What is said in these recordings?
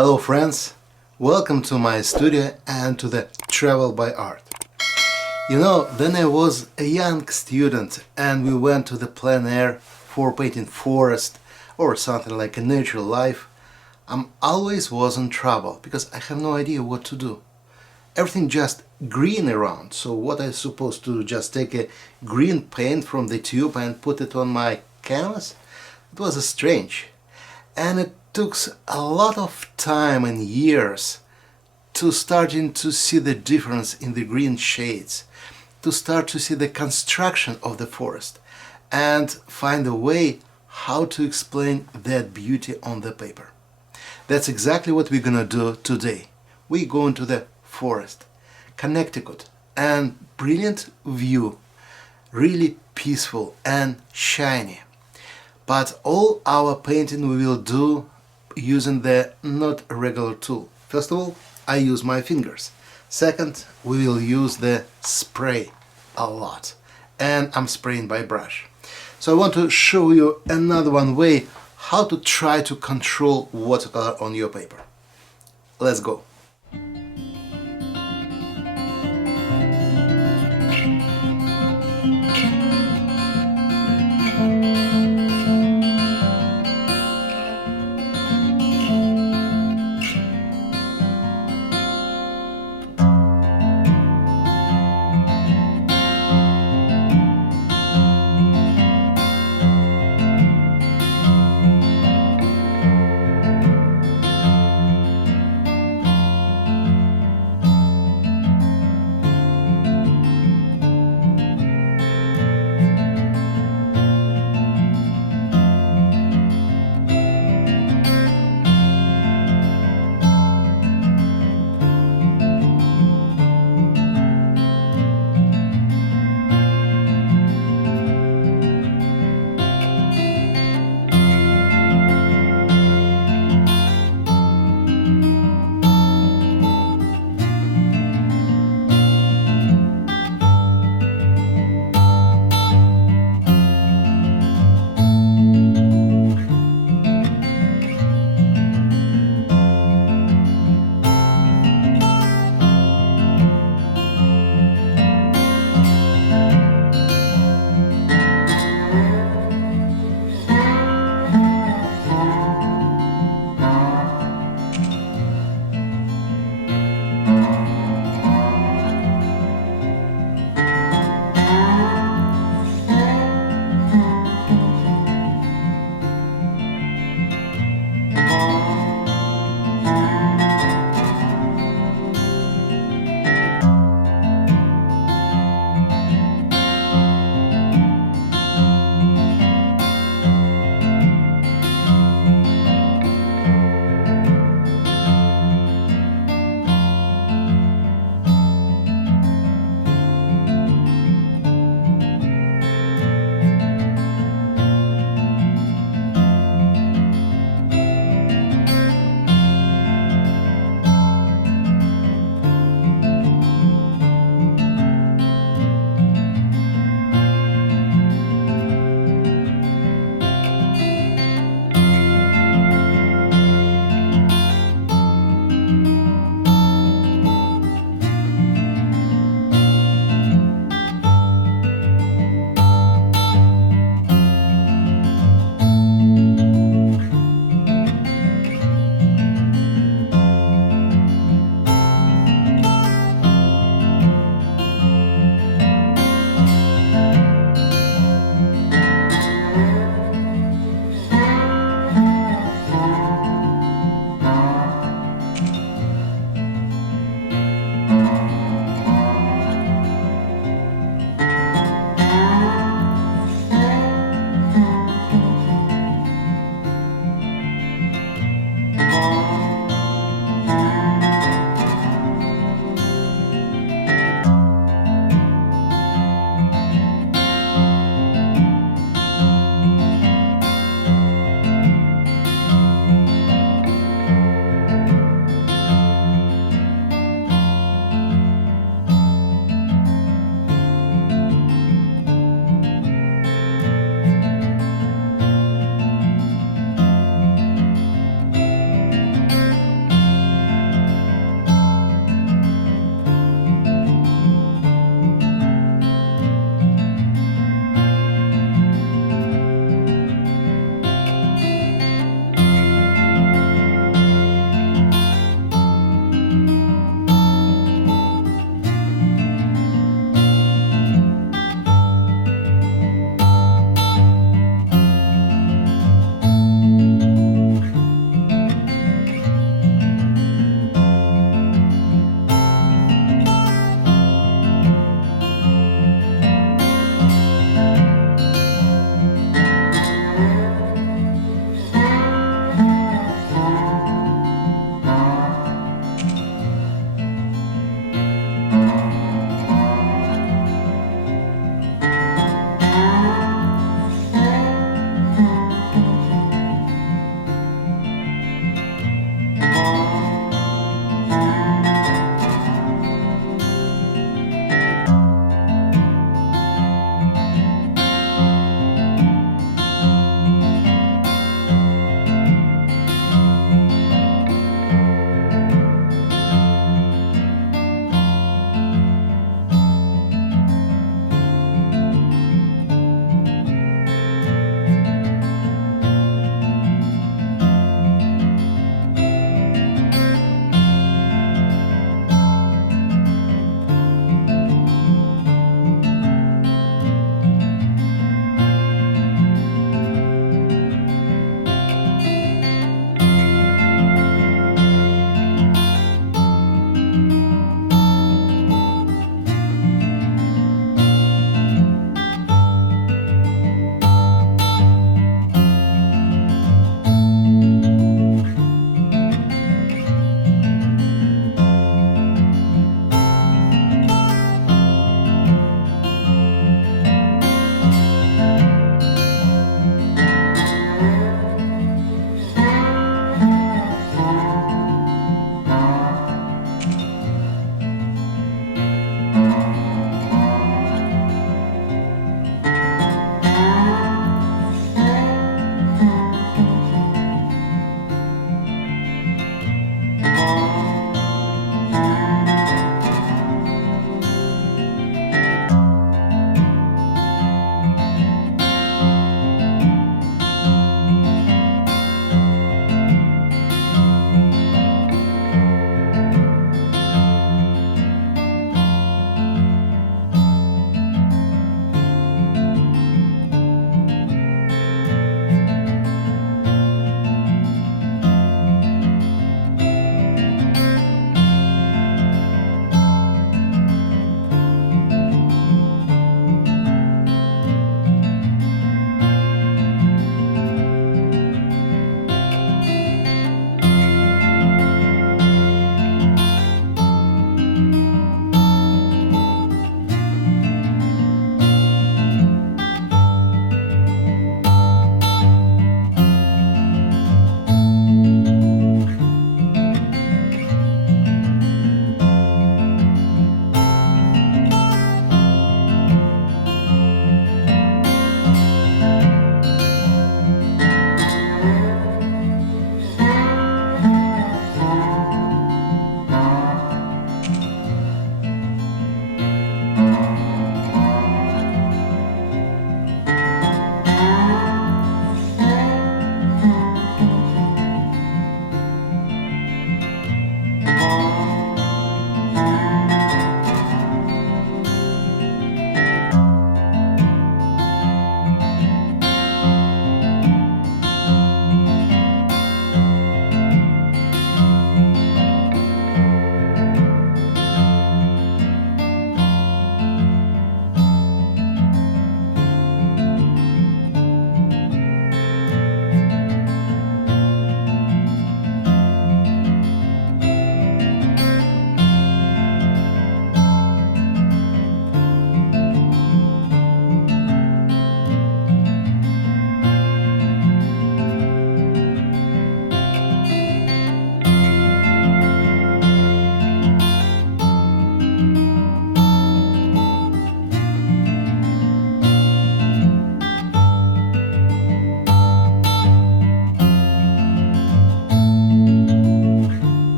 Hello friends, welcome to my studio and to the Travel by Art. When I was a young student and we went to the plein air for painting forest or something like a natural life, I always was in trouble because I have no idea what to do. Everything just green around, so what I supposed to do, just take a green paint from the tube and put it on my canvas? It was strange. And it took a lot of time and years to starting to see the difference in the green shades, to start to see the construction of the forest and find a way how to explain that beauty on the paper. That's exactly what we're gonna do today. We're going to the forest, Connecticut, and brilliant view, really peaceful and shiny. But all our painting we will do using the not regular tool. First of all, I use my fingers. Second, we will use the spray a lot. And I'm spraying by brush. So I want to show you another one way how to try to control watercolor on your paper. Let's go.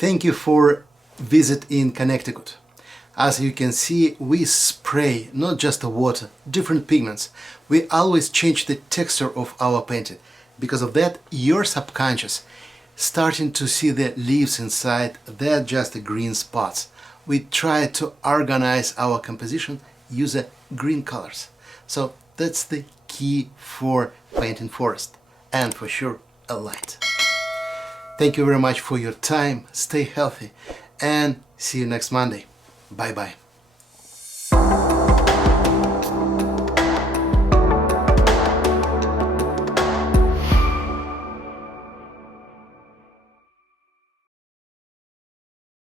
Thank you for visit in Connecticut. As you can see, we spray not just the water, different pigments. We always change the texture of our painting. Because of that, your subconscious starting to see the leaves inside, they're just the green spots. We try to organize our composition using green colors. So that's the key for painting forest, and for sure a light. Thank you very much for your time, stay healthy, and see you next Monday. Bye bye.